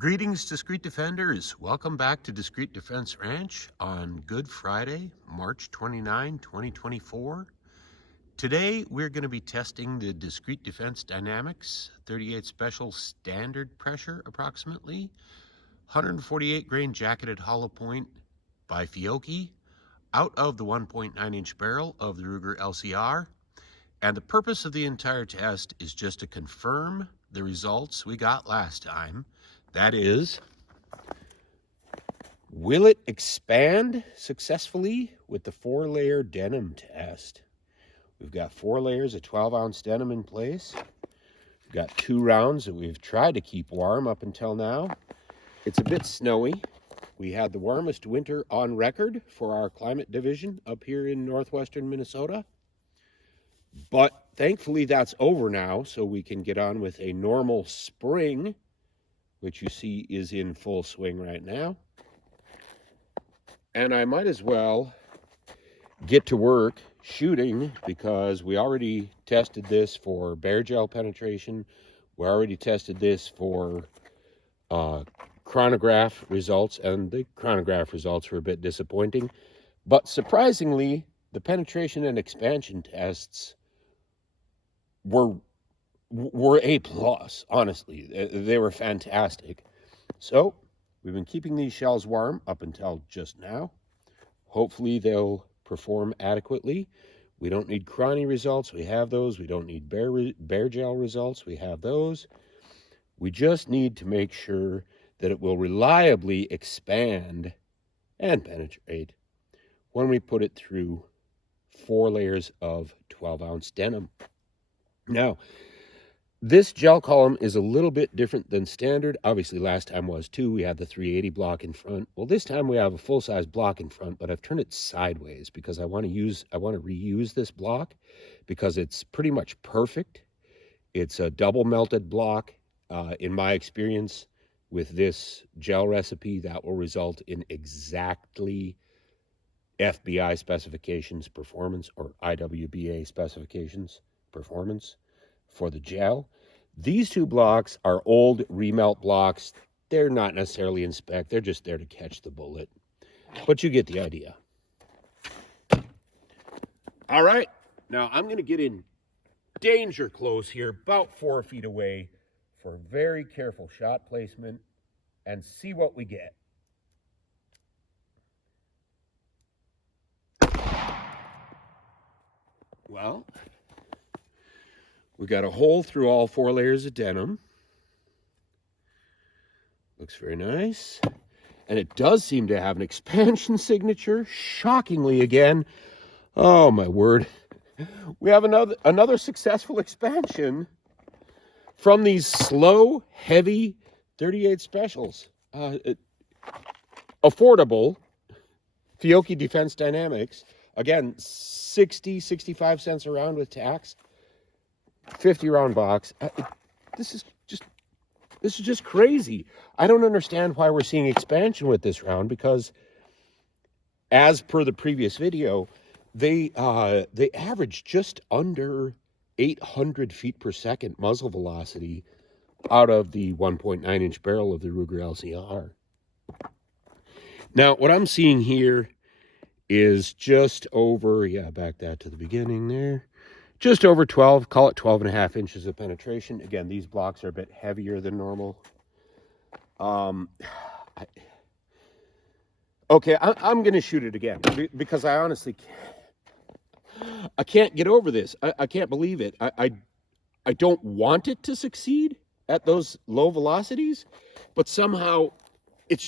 Greetings, Discreet Defenders. Welcome back to Discreet Defense Ranch on Good Friday, March 29, 2024. Today, we're going to be testing the Discreet Defense Dynamics 38 Special Standard Pressure, approximately 148 grain jacketed hollow point by Fiocchi out of the 1.9-inch barrel of the Ruger LCR. And the purpose of the entire test is just to confirm the results we got last time. That is, will it expand successfully with the 4-layer denim test? We've got 4 layers of 12-ounce denim in place. We've got 2 rounds that we've tried to keep warm up until now. It's a bit snowy. We had the warmest winter on record for our climate division up here in northwestern Minnesota. But thankfully that's over now, so we can get on with a normal spring, which you see is in full swing right now. And I might as well get to work shooting, because we already tested this for bear gel penetration. We already tested this for chronograph results, and the chronograph results were a bit disappointing. But surprisingly, the penetration and expansion tests were A+, honestly. They were fantastic. So we've been keeping these shells warm up until just now. Hopefully they'll perform adequately. We don't need chrony results. We have those. We don't need bear gel results. We have those. We just need to make sure that it will reliably expand and penetrate when we put it through 4 layers of 12-ounce denim. Now, this gel column is a little bit different than standard. Obviously, last time was too. We had the 380 block in front. Well, this time we have a full-size block in front, but I've turned it sideways because I want to reuse this block because it's pretty much perfect. It's a double melted block. In my experience with this gel recipe, that will result in exactly FBI specifications performance, or IWBA specifications performance for the gel. These 2 blocks are old remelt blocks. They're not necessarily in spec. They're just there to catch the bullet. But you get the idea. All right. Now I'm going to get in danger close here, about 4 feet away, for very careful shot placement and see what we get. Well, we got a hole through all 4 layers of denim. Looks very nice. And it does seem to have an expansion signature, shockingly again. Oh, my word. We have another successful expansion from these slow, heavy 38 specials. Affordable Fiocchi Defense Dynamics. Again, 65 cents a round with tax. 50-round box. This is just crazy. I don't understand why we're seeing expansion with this round, because as per the previous video, they average just under 800 feet per second muzzle velocity out of the 1.9-inch barrel of the Ruger LCR. Now, what I'm seeing here is just over, back that to the beginning there, just over 12, call it 12.5 inches of penetration. Again, these blocks are a bit heavier than normal. Okay, I'm going to shoot it again because I honestly can't get over this. I can't believe it. I don't want it to succeed at those low velocities, but somehow it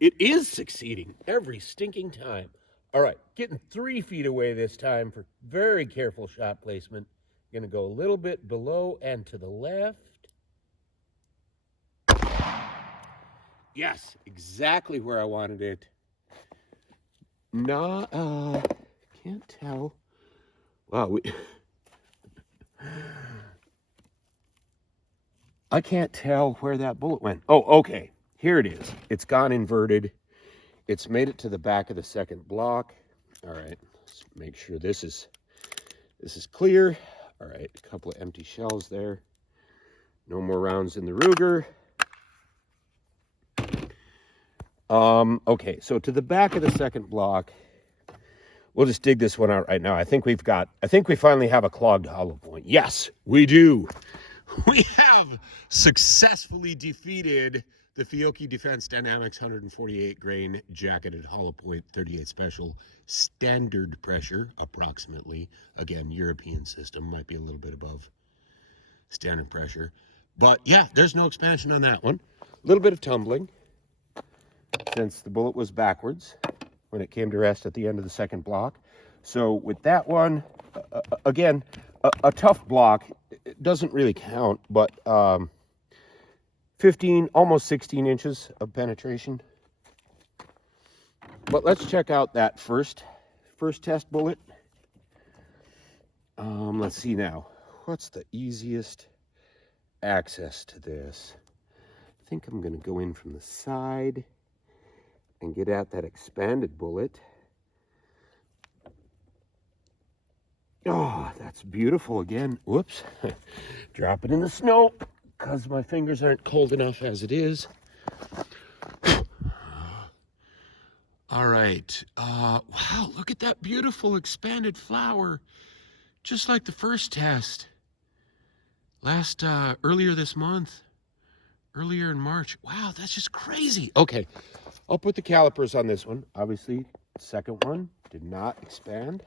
is succeeding every stinking time. All right, getting 3 feet away this time for very careful shot placement. Going to go a little bit below and to the left. Yes, exactly where I wanted it. Can't tell. Wow, I can't tell where that bullet went. Oh, okay. Here it is. It's gone inverted. It's made it to the back of the second block. All right, let's make sure this is clear. All right, a couple of empty shells there. No more rounds in the Ruger. Okay, so to the back of the second block, we'll just dig this one out right now. I think we finally have a clogged hollow point. Yes, we do. We have successfully defeated the Fiocchi Defense Dynamics 148 grain jacketed hollow point 38 special standard pressure, approximately. Again, European system, might be a little bit above standard pressure. But yeah, there's no expansion on that one. A little bit of tumbling since the bullet was backwards when it came to rest at the end of the second block. So with that one, again, a tough block. It doesn't really count, but 15, almost 16 inches of penetration. But let's check out that first test bullet. Let's see now. What's the easiest access to this? I think I'm going to go in from the side and get at that expanded bullet. Oh, that's beautiful again. Whoops. Drop it in the snow because my fingers aren't cold enough as it is. All right. Wow, look at that beautiful expanded flower. Just like the first test. Earlier this month. Earlier in March. Wow, that's just crazy. Okay, I'll put the calipers on this one. Obviously, the second one did not expand.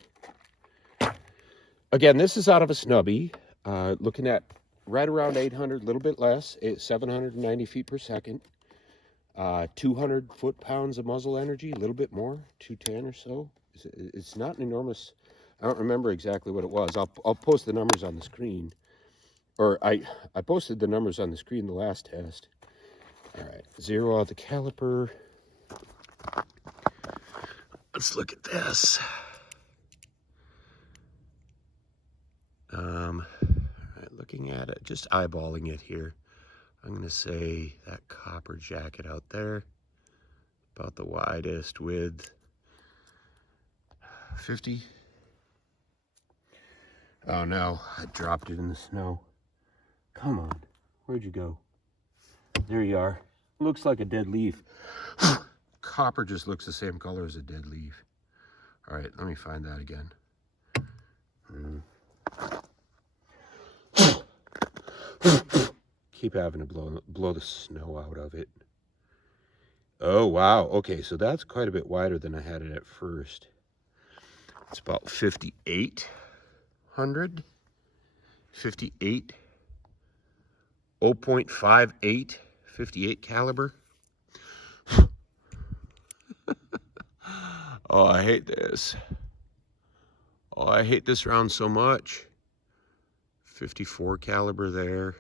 Again, this is out of a snubby, looking at right around 800, a little bit less, 790 feet per second, 200 foot-pounds of muzzle energy, a little bit more, 210 or so. It's not an enormous, I don't remember exactly what it was. I'll post the numbers on the screen, or I posted the numbers on the screen the last test. All right, zero out the caliper. Let's look at this. All right, looking at it, just eyeballing it here. I'm going to say that copper jacket out there, about the widest width, 50. Oh no, I dropped it in the snow. Come on, where'd you go? There you are. Looks like a dead leaf. Copper just looks the same color as a dead leaf. All right, let me find that again. Keep having to blow the snow out of it. Oh, wow. Okay, so that's quite a bit wider than I had it at first. It's about 5,800. 58. 0.58. 58 caliber. Oh, I hate this. Oh, I hate this round so much. 54 caliber there.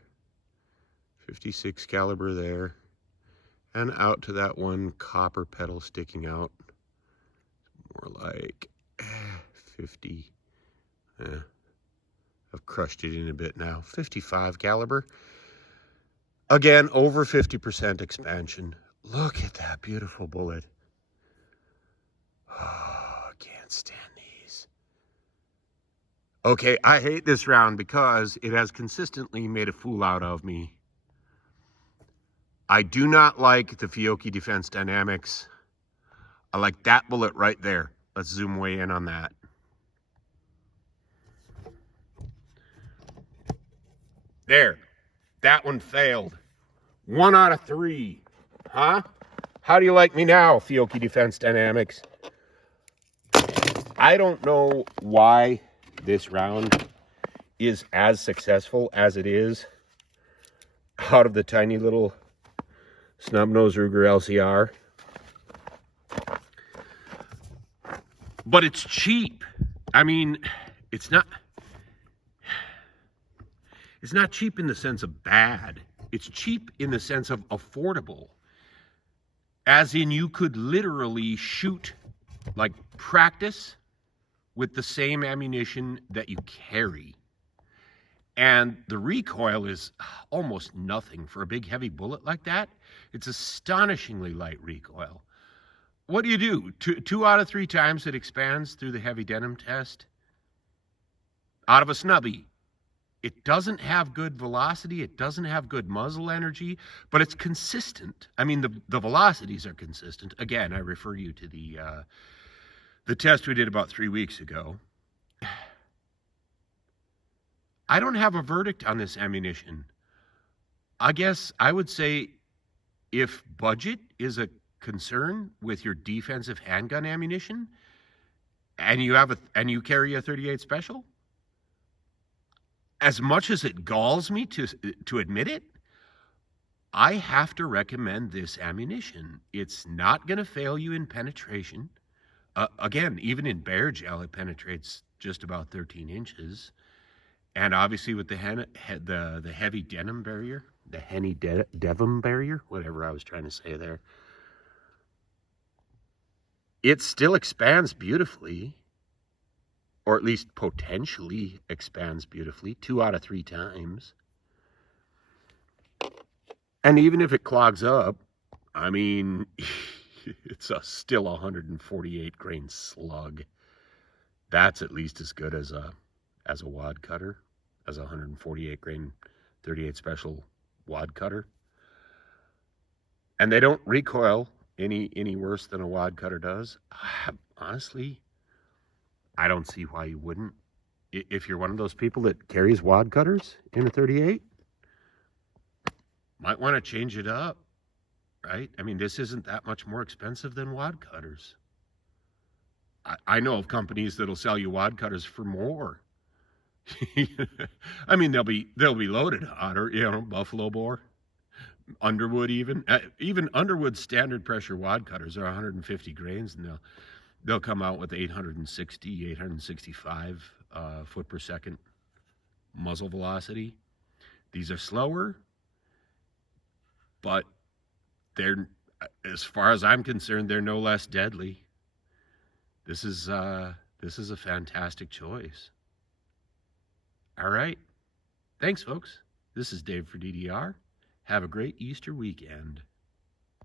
56 caliber there. And out to that one copper pedal sticking out. More like 50. I've crushed it in a bit now. 55 caliber. Again, over 50% expansion. Look at that beautiful bullet. Oh, I can't stand these. Okay, I hate this round because it has consistently made a fool out of me. I do not like the Fiocchi Defense Dynamics. I like that bullet right there. Let's zoom way in on that. There. That one failed. 1 out of 3. Huh? How do you like me now, Fiocchi Defense Dynamics? I don't know why this round is as successful as it is out of the tiny little snub-nosed Ruger LCR. But it's cheap. I mean, it's not cheap in the sense of bad. It's cheap in the sense of affordable. As in, you could literally shoot, like, practice with the same ammunition that you carry. And the recoil is almost nothing for a big, heavy bullet like that. It's astonishingly light recoil. What do? Two out of 3 times it expands through the heavy denim test? Out of a snubby. It doesn't have good velocity. It doesn't have good muzzle energy, but it's consistent. I mean, the velocities are consistent. Again, I refer you to the test we did about 3 weeks ago. I don't have a verdict on this ammunition. I guess I would say if budget is a concern with your defensive handgun ammunition, and you carry a 38 special, as much as it galls me to admit it, I have to recommend this ammunition. It's not going to fail you in penetration. Again, even in bare gel, it penetrates just about 13 inches. And obviously with the heavy denim barrier, the Henny Devum barrier, whatever I was trying to say there, it still expands beautifully, or at least potentially expands beautifully 2 out of 3 times. And even if it clogs up, I mean, it's still 148 grain slug. That's at least as good as a wad cutter, as a 148 grain 38 special wad cutter. And they don't recoil any worse than a wad cutter does. Honestly, I don't see why you wouldn't. If you're one of those people that carries wad cutters in a 38, might want to change it up, right? I mean, this isn't that much more expensive than wad cutters. I know of companies that'll sell you wad cutters for more. I mean, they'll be loaded hotter, Buffalo Bore, Underwood, even Underwood standard pressure wad cutters are 150 grains, and they'll come out with 865 foot per second muzzle velocity. These are slower, but they're, as far as I'm concerned, they're no less deadly. This is a fantastic choice. All right. Thanks, folks. This is Dave for DDR. Have a great Easter weekend.